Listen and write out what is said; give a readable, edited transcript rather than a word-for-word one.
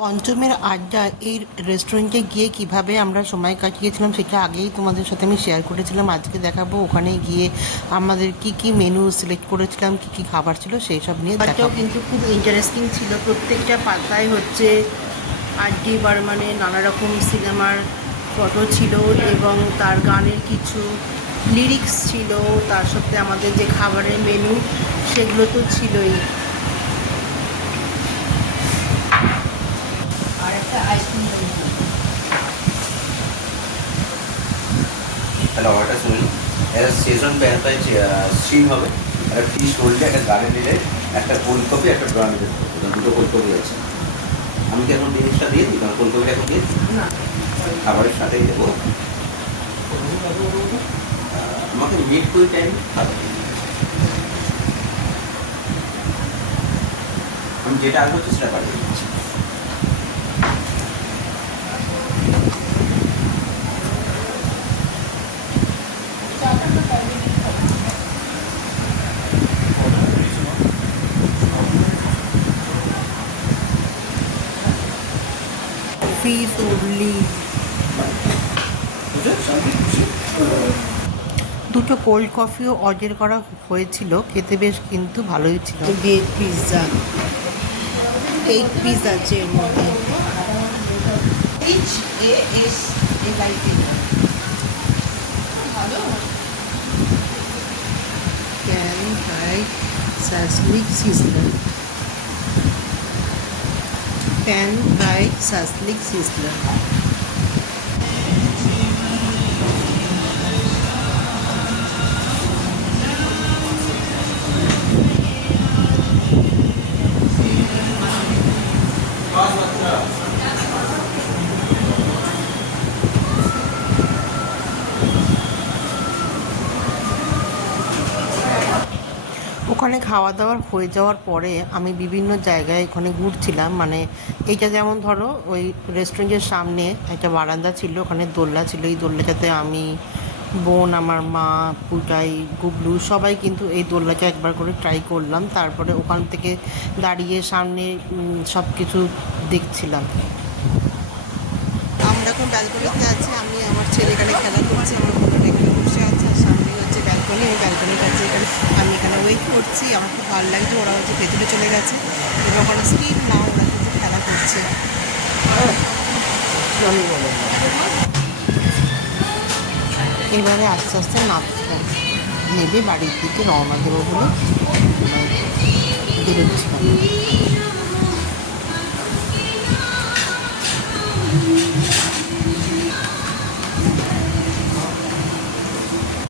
পঞ্চমের আড্ডা এই রেস্টুরেন্টে গিয়ে কিভাবে আমরা সময় কাটিয়েছিলাম সেটা আগেই তোমাদের সাথে আমি শেয়ার করেছিলাম। আজকে দেখাবো ওখানে গিয়ে আমাদের কি কি মেনু সিলেক্ট করেছিলাম, কি কি খাবার ছিল সেই সব নিয়ে দেখাবো। কিন্তু খুব ইন্টারেস্টিং ছিল, প্রত্যেকটা পাতায় হচ্ছে আর.ডি. বর্মনের নানা রকম সিনেমার ফটো ছিল এবং তার গানের কিছু লিরিক্স ছিল, তার সাথে আমাদের যে খাবারের মেনু সেগুলো তো ছিলই। আর একটা আইসক্রিম তাহলে অর্ডারটা শুনুন। একটা সেজন প্যানটা স্ট্রিম হবে, একটা ফিশ রোলটা, একটা গার্ডেন ডিলাইট, একটা কোল্ড কফি, একটা ড্রাম ডিলাইট, দুটো কোল্ড কফি আছে। আমি কি এখন জিনিসটা দিয়ে দিই? কারণ কোল্ড কফিটা এখন দিয়ে না খাবারের সাথেই দেবো। আমাকে মিড করে টাইম খাবে, আমি যেটা আগে হচ্ছে সেটা পাঠিয়ে দিচ্ছি। ফিশ উডলি, দুটো কোল্ড কফিও অর্ডার করা হয়েছিল, খেতে বেশ কিন্তু ভালোই ছিল। ভেজ পিৎজা, এগ পিস আছে এর মধ্যে। Pan fried shashlik sizzler, pan fried shashlik sizzler. ওখানে খাওয়া দাওয়া হয়ে যাওয়ার পরে আমি বিভিন্ন জায়গায় ওখানে ঘুরছিলাম। মানে এইটা যেমন ধরো ওই রেস্টুরেন্টের সামনে একটা বারান্দা ছিল, ওখানে দোলনা ছিল। এই দোলনাটাতে আমি, বোন, আমার মা, পুটাই, গুবলু সবাই কিন্তু এই দোলনাটা একবার করে ট্রাই করলাম। তারপরে ওখান থেকে দাঁড়িয়ে সামনে সব কিছু দেখছিলাম। আমরা এখন ব্যালকনিতে আছি, আমি আমার ছেলে এখানে খেলা করছি, আমার বোন এখানে বসে আছে, আর সামনে হচ্ছে ব্যালকনি। আমি ব্যালকনির কাছে আমি এখানে ওয়েট করছি। আমার খুব ভালো লাগছে, ওরা হচ্ছে ভেতরে চলে গেছে এবং ওখানে স্টিল না ওরা কিন্তু খেলা করছে। এবারে আস্তে আস্তে নামছিলাম, নেবে বাড়ির দিকে রওনা দেবো বলে বেরোচ্ছিলাম।